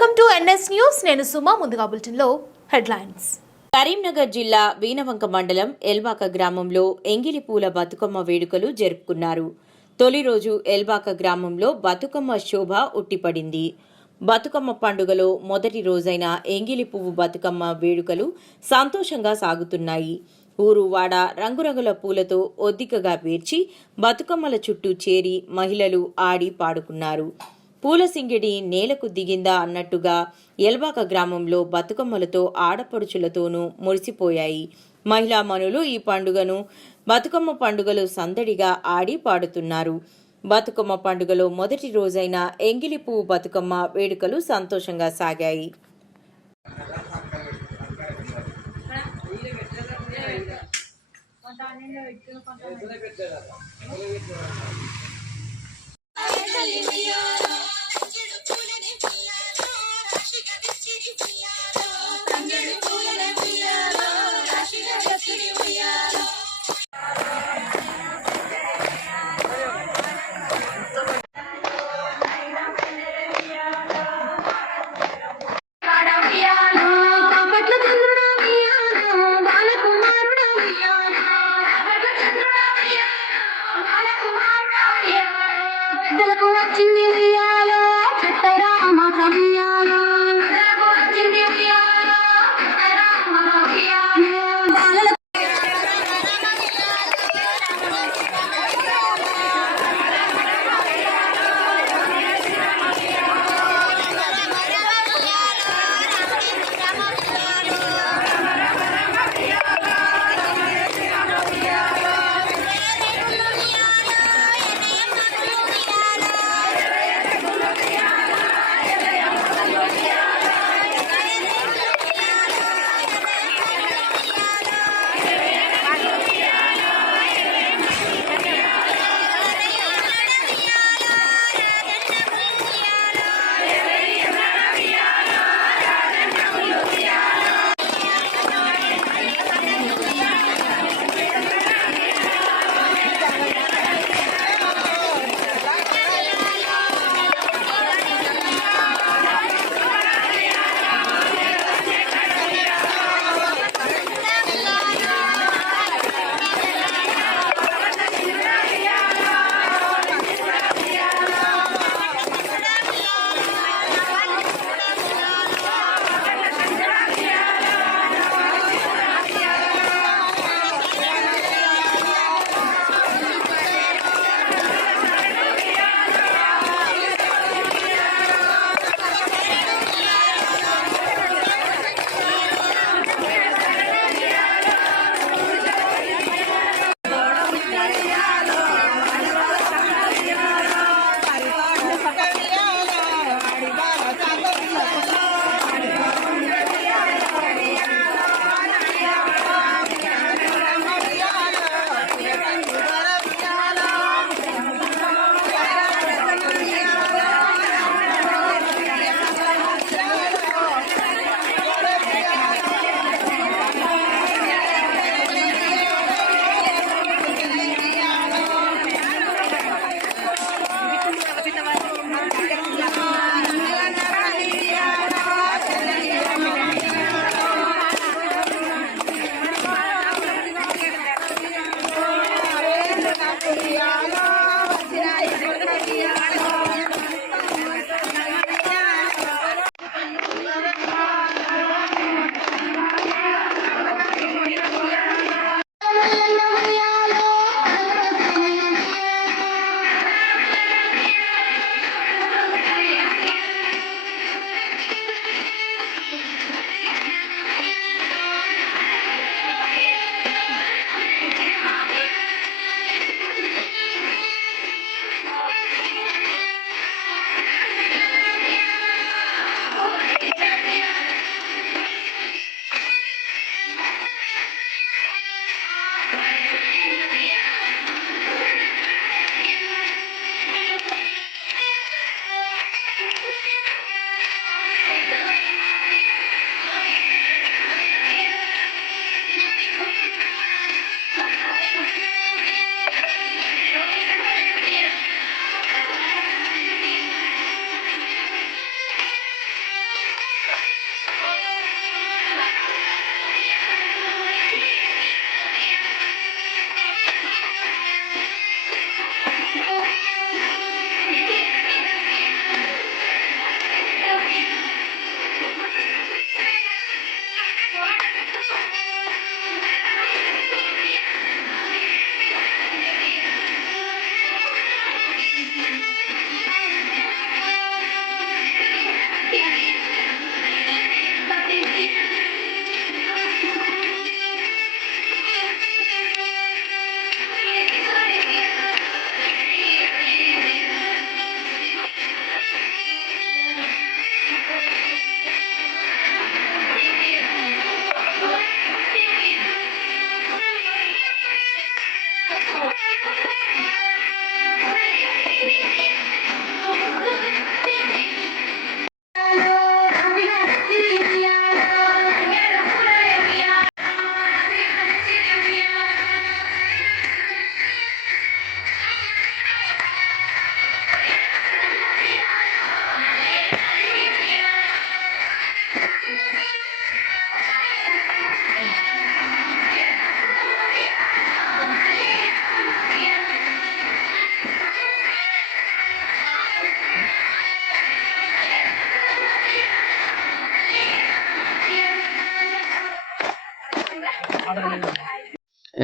Welcome to NS news. నేను సుమా ముందుగా బులెటిన్లో హెడ్లైన్స్. కరీంనగర్ జిల్లా వీనవంక మండలం ఎల్బాక గ్రామంలో ఎంగిలి పూల బతుకమ్మ వేడుకలు జరుపుకున్నారు. తొలి రోజు ఎల్బాక గ్రామంలో బతుకమ్మ శోభ ఉట్టిపడింది. బతుకమ్మ పండుగలో మొదటి రోజైన ఎంగిలి పువ్వు బతుకమ్మ వేడుకలు సంతోషంగా సాగుతున్నాయి. ఊరు వాడ రంగురంగుల పూలతో ఒద్దికగా పేర్చి బతుకమ్మల చుట్టూ చేరి మహిళలు ఆడి పాడుకున్నారు. పూలసింగిడి నేలకు దిగిందా అన్నట్టుగా ఎల్బాక గ్రామంలో బతుకమ్మలతో ఆడపడుచులతోనూ మురిసిపోయాయి. మహిళా మనులు ఈ పండుగను బతుకమ్మ పండుగలు సందడిగా ఆడి పాడుతున్నారు. బతుకమ్మ పండుగలో మొదటి రోజైన ఎంగిలి పువ్వు బతుకమ్మ వేడుకలు సంతోషంగా సాగాయి. పట్ల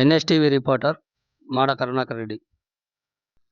ఎన్ఎస్టీవీ రిపోర్టర్ మాడ కరుణాకర్ రెడ్డి.